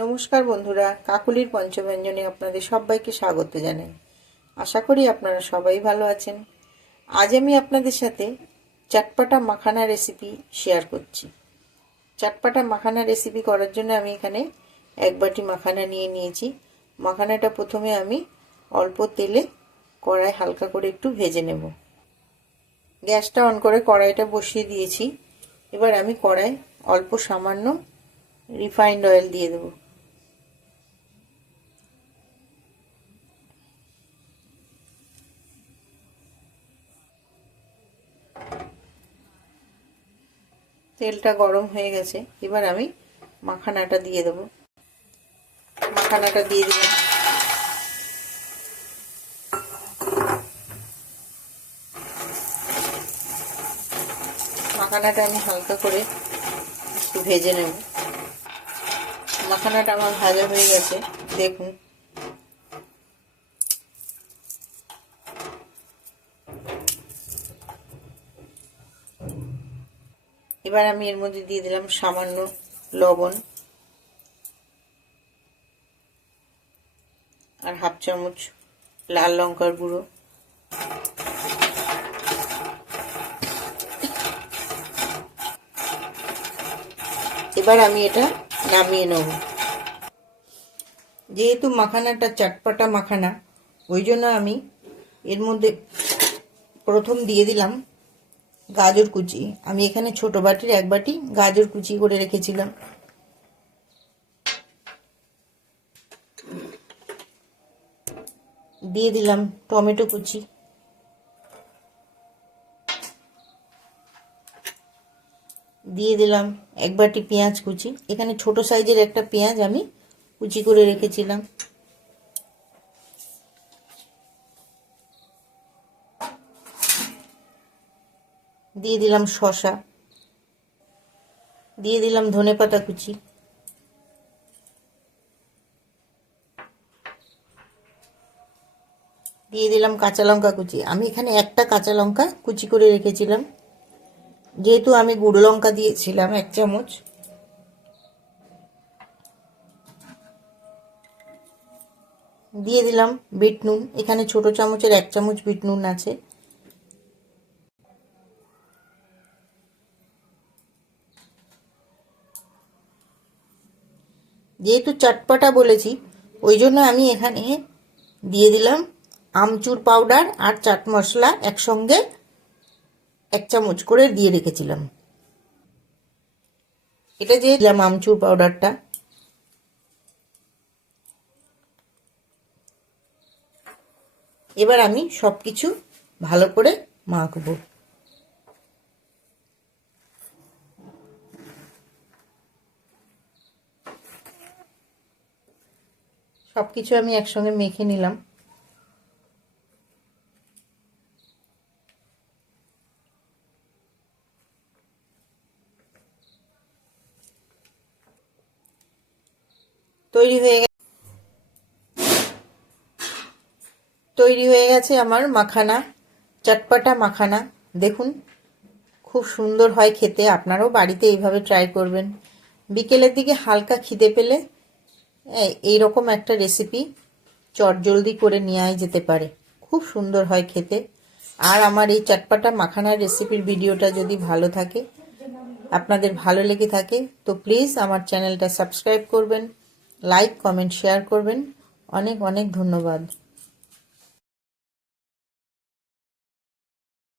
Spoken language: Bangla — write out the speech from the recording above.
নমস্কার বন্ধুরা, কাকুলির পঞ্চব্যঞ্জনে আপনাদের সবাইকে স্বাগত জানাই। আশা করি আপনারা সবাই ভালো আছেন। আজ আমি আপনাদের সাথে চটপাটা মাখানা রেসিপি শেয়ার করছি। চটপাটা মাখানা রেসিপি করার জন্য আমি এখানে এক বাটি মাখানা নিয়ে নিয়েছি। মাখানাটা প্রথমে আমি অল্প তেলে কড়াই হালকা করে একটু ভেজে নেব। গ্যাসটা অন করে কড়াইটা বসিয়ে দিয়েছি। এবার আমি কড়াই অল্প সামান্য রিফাইন্ড অয়েল দিয়ে দেব। তেলটা গরম হয়ে গেছে। এবার আমি মাখানাটা দিয়ে দেব। মাখানাটা দিয়ে দিলাম। মাখানাটা আমি হালকা করে একটু ভেজে নেব। মাখানাটা আমার ভাজা হয়ে গেছে, দেখুন। এবার আমি এর মধ্যে দিয়ে দিলাম সামান্য লবণ আর হাফ চামচ লাল লঙ্কার গুঁড়ো। এবার আমি এটা নামিয়ে নেব। যেহেতু মাখানাটা চটপাটা মাখানা, ওই জন্য আমি এর মধ্যে প্রথম দিয়ে দিলাম গাজর কুচি। আমি এখানে ছোট বাটির এক বাটি গাজর কুচি করে রেখেছিলাম। দিয়ে দিলাম টমেটো কুচি। দিয়ে দিলাম এক বাটি পেঁয়াজ কুচি। এখানে ছোট সাইজের একটা পেঁয়াজ আমি কুচি করে রেখেছিলাম। দিয়ে দিলাম শসা। দিয়ে দিলাম ধনেপাতা কুচি। দিয়ে দিলাম কাঁচা লঙ্কা কুচি। আমি এখানে একটা কাঁচা লঙ্কা কুচি করে রেখেছিলাম। যেহেতু আমি গুঁড়ো লঙ্কা দিয়েছিলাম এক চামচ। দিয়ে দিলাম বিট নুন। এখানে ছোট চামচের এক চামচ বিট নুন আছে। যেহেতু চটপাটা বলেছি, ওই জন্য আমি এখানে দিয়ে দিলাম আমচুর পাউডার আর চাট মশলা একসঙ্গে এক চামচ করে দিয়ে রেখেছিলাম। এটা দিয়ে দিলাম আমচুর পাউডারটা। এবার আমি সবকিছু ভালো করে মাখবো। সবকিছু আমি একসঙ্গে মেখে নিলাম। তৈরি হয়ে গেছে আমার মাখানা, চটপাটা মাখানা। দেখুন, খুব সুন্দর হয় খেতে। আপনারাও বাড়িতে এইভাবে ট্রাই করবেন। বিকেলের দিকে হালকা খিদে পেলে এইরকম একটা রেসিপি চটজলদি করে নেওয়াই যেতে পারে। খুব সুন্দর হয় খেতে। আর আমার এই চটপাটা মাখানার রেসিপির ভিডিওটা যদি ভালো থাকে, আপনাদের ভালো লেগে থাকে, তো প্লিজ আমার চ্যানেলটা সাবস্ক্রাইব করবেন, লাইক কমেন্ট শেয়ার করবেন। অনেক অনেক ধন্যবাদ।